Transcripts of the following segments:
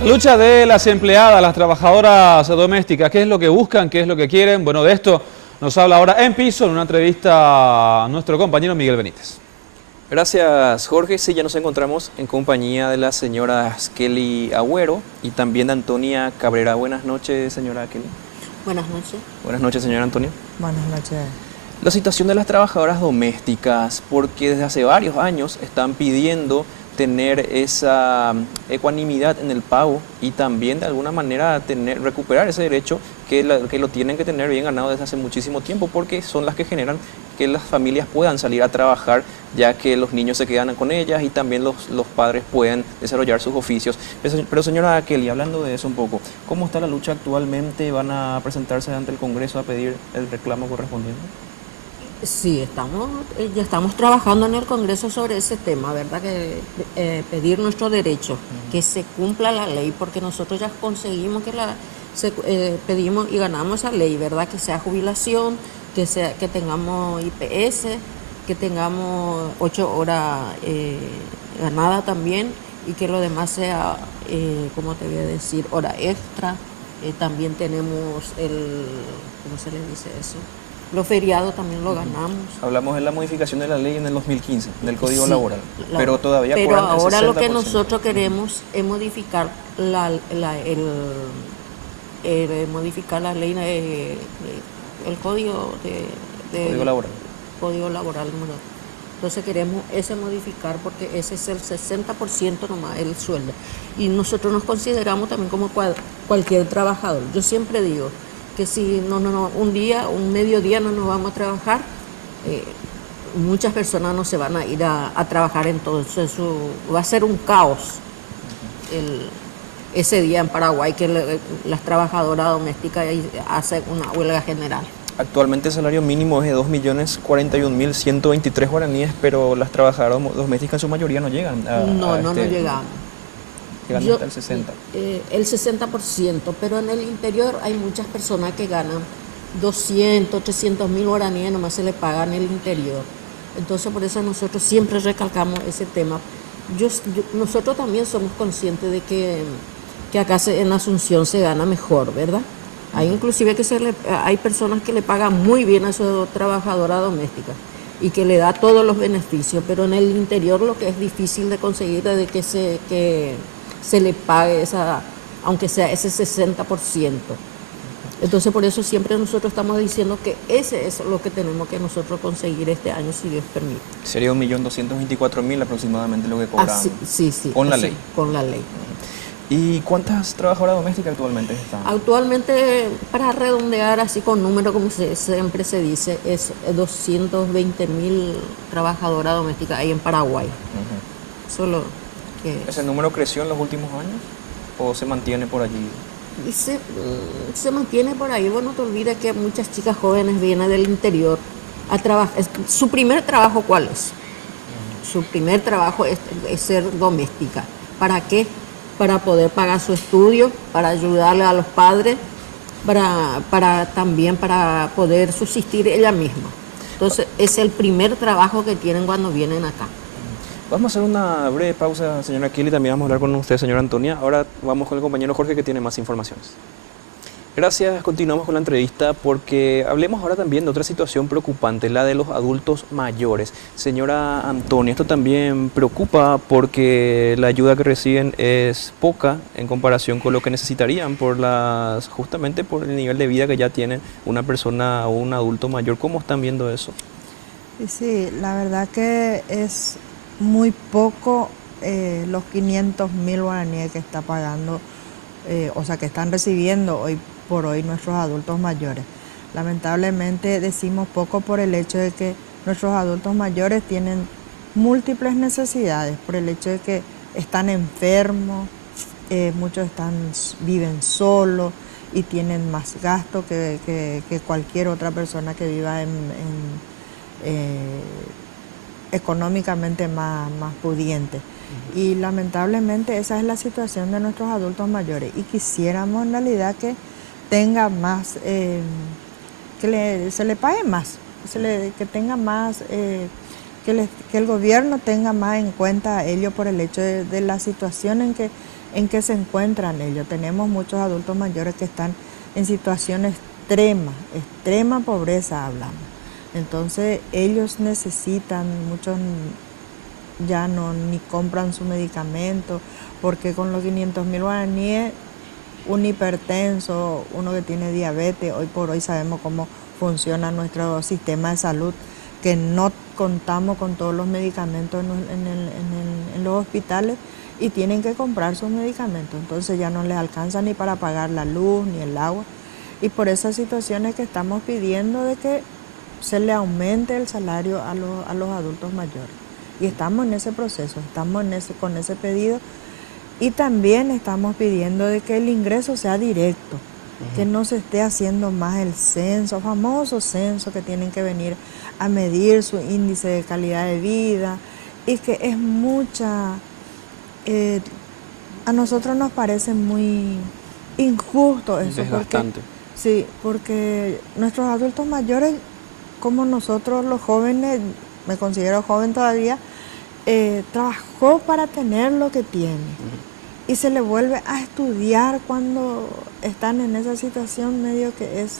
La lucha de las empleadas, las trabajadoras domésticas, ¿qué es lo que buscan? ¿Qué es lo que quieren? Bueno, de esto nos habla ahora en piso, en una entrevista, nuestro compañero Miguel Benítez. Gracias, Jorge. Sí, ya nos encontramos en compañía de la señora Kelly Agüero y también de Antonia Cabrera. Buenas noches, señora Kelly. Buenas noches. Buenas noches, señora Antonia. Buenas noches. La situación de las trabajadoras domésticas, porque desde hace varios años están pidiendo tener esa ecuanimidad en el pago y también de alguna manera recuperar ese derecho que lo tienen que tener bien ganado desde hace muchísimo tiempo, porque son las que generan que las familias puedan salir a trabajar, ya que los niños se quedan con ellas y también los padres pueden desarrollar sus oficios. Pero señora Kelly, hablando de eso un poco, ¿cómo está la lucha actualmente? ¿Van a presentarse ante el Congreso a pedir el reclamo correspondiente? Sí, ya estamos trabajando en el Congreso sobre ese tema, ¿verdad? Que pedir nuestro derecho, que se cumpla la ley, porque nosotros ya conseguimos que pedimos y ganamos esa ley, ¿verdad? Que sea jubilación, que tengamos IPS, que tengamos 8 horas ganadas también y que lo demás sea, ¿cómo te voy a decir? Hora extra. También tenemos ¿cómo se le dice eso? Los feriados también lo ganamos. Hablamos de la modificación de la ley en el 2015, del Código Sí, Laboral, pero todavía pero cobran el ahora lo que 60%. nosotros queremos es modificar modificar la ley, el código Código Laboral. Código laboral. Entonces queremos modificar porque ese es el 60% nomás el sueldo. Y nosotros nos consideramos también como cualquier trabajador. Yo siempre digo que si un mediodía no nos vamos a trabajar, muchas personas no se van a ir a trabajar, entonces eso va a ser un caos ese día en Paraguay que las trabajadoras domésticas hacen una huelga general. Actualmente el salario mínimo es de 2.041.123 guaraníes, pero las trabajadoras domésticas en su mayoría no llegan No llegamos. Llegan hasta el 60%. El 60%, pero en el interior hay muchas personas que ganan 200, 300.000 guaraníes, nomás se le pagan en el interior. Entonces por eso nosotros siempre recalcamos ese tema. Nosotros también somos conscientes de que acá en Asunción se gana mejor, ¿verdad? Hay inclusive hay personas que le pagan muy bien a su trabajadora doméstica y que le da todos los beneficios, pero en el interior lo que es difícil de conseguir es de que se le pague aunque sea ese 60%. Entonces por eso siempre nosotros estamos diciendo que ese es lo que tenemos que nosotros conseguir este año, si Dios permite. Sería 1.224.000 aproximadamente lo que cobran. Sí. Con la ley. Con la ley. ¿Y cuántas trabajadoras domésticas actualmente están? Actualmente, para redondear así con número, como siempre se dice, es 220.000 trabajadoras domésticas ahí en Paraguay. Solo que ¿Ese número creció en los últimos años o se mantiene por allí? se mantiene por ahí. Bueno, no te olvides que muchas chicas jóvenes vienen del interior a trabajar. ¿Su primer trabajo cuál es? Su primer trabajo es ser doméstica. ¿Para qué? Para poder pagar su estudio, para ayudarle a los padres, también para poder subsistir ella misma. Entonces, es el primer trabajo que tienen cuando vienen acá. Vamos a hacer una breve pausa, señora Kelly, también vamos a hablar con usted, señora Antonia. Ahora vamos con el compañero Jorge, que tiene más informaciones. Gracias, continuamos con la entrevista porque hablemos ahora también de otra situación preocupante, la de los adultos mayores. Señora Antonia, esto también preocupa porque la ayuda que reciben es poca en comparación con lo que necesitarían justamente por el nivel de vida que ya tienen una persona o un adulto mayor. ¿Cómo están viendo eso? Sí, la verdad que es muy poco los 500.000 guaraníes que está pagando, que están recibiendo hoy por hoy nuestros adultos mayores. Lamentablemente decimos poco por el hecho de que nuestros adultos mayores tienen múltiples necesidades, por el hecho de que están enfermos, muchos viven solos y tienen más gasto que cualquier otra persona que viva económicamente más pudiente. Y lamentablemente esa es la situación de nuestros adultos mayores y quisiéramos en realidad que tenga más, se le pague más, que tenga más, que el gobierno tenga más en cuenta a ellos por el hecho de la situación en que en qué se encuentran ellos. Tenemos muchos adultos mayores que están en situación extrema, extrema pobreza hablamos. Entonces ellos necesitan, muchos ya no ni compran su medicamento, porque con los 500.000 guaraníes, un hipertenso, uno que tiene diabetes, hoy por hoy sabemos cómo funciona nuestro sistema de salud, que no contamos con todos los medicamentos en los hospitales y tienen que comprar sus medicamentos, entonces ya no les alcanza ni para pagar la luz ni el agua, y por esas situaciones que estamos pidiendo de que se le aumente el salario a los adultos mayores. Y estamos en ese proceso, estamos con ese pedido, y también estamos pidiendo de que el ingreso sea directo, que no se esté haciendo más el censo, famoso censo que tienen que venir a medir su índice de calidad de vida, y que es mucha, a nosotros nos parece muy injusto eso. Desgastante. Sí, porque nuestros adultos mayores, como nosotros los jóvenes, me considero joven todavía, trabajó para tener lo que tiene. Y se le vuelve a estudiar cuando están en esa situación, medio que es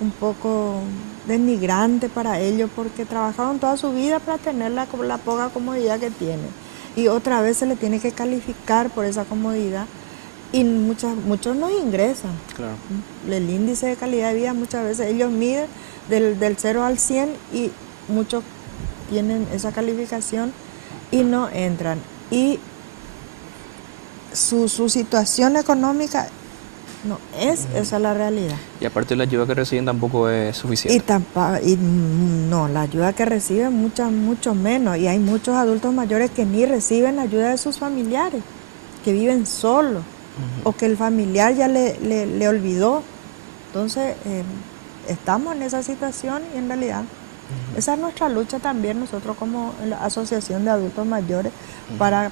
un poco denigrante para ellos, porque trabajaron toda su vida para tener la poca comodidad que tienen. Y otra vez se le tiene que calificar por esa comodidad, y muchos no ingresan. Claro. El índice de calidad de vida muchas veces ellos miden del 0 al 100, y muchos tienen esa calificación y no entran. Y su situación económica no es esa la realidad. Y aparte la ayuda que reciben tampoco es suficiente. No, la ayuda que reciben mucho menos. Y hay muchos adultos mayores que ni reciben ayuda de sus familiares, que viven solos, o que el familiar ya le olvidó. Entonces, estamos en esa situación, y en realidad esa es nuestra lucha también, nosotros como la Asociación de Adultos Mayores, para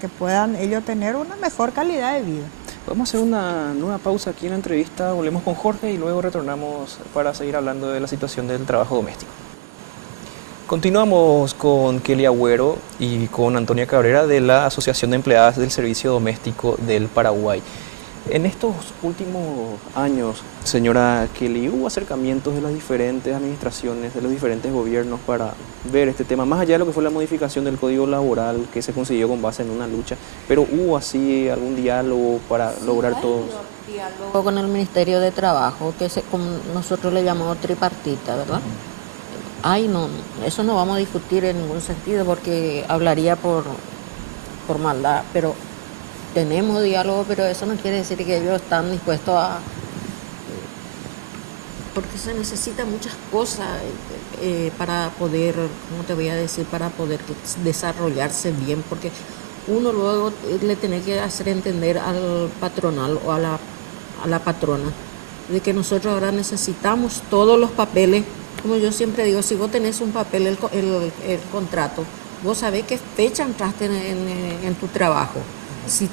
que puedan ellos tener una mejor calidad de vida. Vamos a hacer una nueva pausa aquí en la entrevista, volvemos con Jorge y luego retornamos para seguir hablando de la situación del trabajo doméstico. Continuamos con Kelly Agüero y con Antonia Cabrera de la Asociación de Empleadas del Servicio Doméstico del Paraguay. En estos últimos años, señora Kelly, hubo acercamientos de las diferentes administraciones, de los diferentes gobiernos para ver este tema, más allá de lo que fue la modificación del Código Laboral que se consiguió con base en una lucha, pero hubo así algún diálogo para lograr todos. Diálogo con el Ministerio de Trabajo, que como nosotros le llamamos tripartita, ¿verdad? Ay, no, eso no vamos a discutir en ningún sentido porque hablaría por maldad, pero tenemos diálogo, pero eso no quiere decir que ellos están dispuestos a... Porque se necesitan muchas cosas para poder, ¿cómo te voy a decir? Para poder desarrollarse bien, porque uno luego le tiene que hacer entender al patronal o a la patrona de que nosotros ahora necesitamos todos los papeles. Como yo siempre digo, si vos tenés un papel, el contrato, vos sabés qué fecha entraste en tu trabajo. Si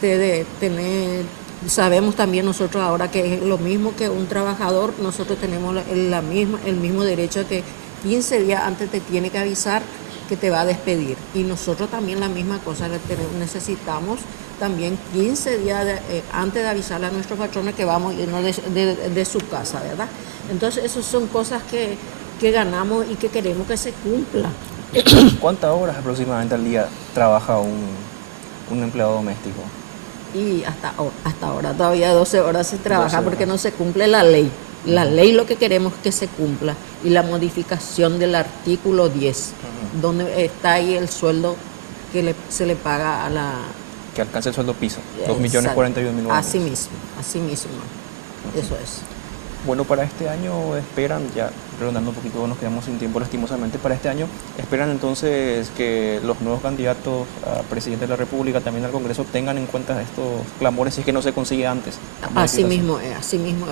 sabemos también nosotros ahora que es lo mismo que un trabajador, nosotros tenemos el mismo derecho que 15 días antes te tiene que avisar que te va a despedir. Y nosotros también la misma cosa, necesitamos también 15 días antes de avisarle a nuestros patrones que vamos a irnos de su casa, ¿verdad? Entonces esas son cosas que ganamos y que queremos que se cumpla. ¿Cuántas horas aproximadamente al día trabaja un empleado doméstico? Y hasta ahora todavía 12 horas se trabaja porque no se cumple la ley. La ley lo que queremos es que se cumpla, y la modificación del artículo 10, donde está ahí el sueldo que se le paga a la... Que alcance el sueldo piso, 2.041.000. Así mismo, eso es. Bueno, para este año esperan, ya redondando un poquito, nos quedamos sin tiempo lastimosamente, para este año esperan entonces que los nuevos candidatos a presidente de la República, también al Congreso, tengan en cuenta estos clamores si es que no se consigue antes. Así mismo,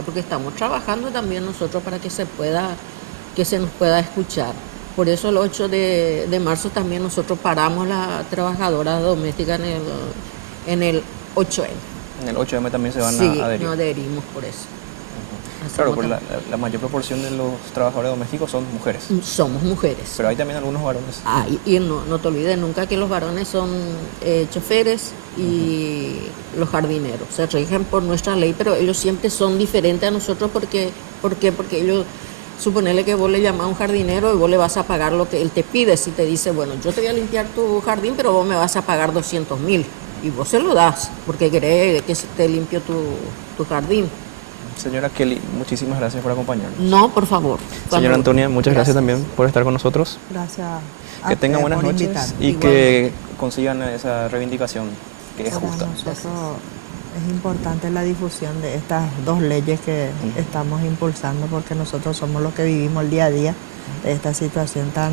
porque estamos trabajando también nosotros para que se nos pueda escuchar. Por eso el 8 de marzo también nosotros paramos la trabajadora doméstica en el 8M. En el 8M también se van a adherir. Sí, nos adherimos por eso. Claro, porque la mayor proporción de los trabajadores domésticos son mujeres, Somos mujeres. pero hay también algunos varones. Y no te olvides nunca que los varones son choferes y los jardineros. Se rigen por nuestra ley, pero ellos siempre son diferentes a nosotros porque ellos, suponele que vos le llamás a un jardinero y vos le vas a pagar lo que él te pide. Si te dice, bueno, yo te voy a limpiar tu jardín, pero vos me vas a pagar 200.000. Y vos se lo das porque querés que te limpio tu jardín. Señora Kelly, muchísimas gracias por acompañarnos. No, por favor. Señora Antonia, muchas gracias también por estar con nosotros. Gracias. Que tengan buenas por noches invitarme. y que consigan esa reivindicación que es Para justa. nosotros es importante la difusión de estas dos leyes que estamos impulsando porque nosotros somos los que vivimos el día a día de esta situación tan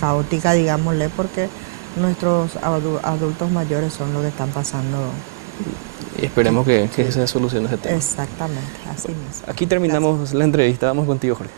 caótica, digámosle, porque nuestros adultos mayores son los que están pasando. Y esperemos que se solucione ese tema. Exactamente, así mismo. Aquí terminamos la entrevista. Vamos contigo, Jorge.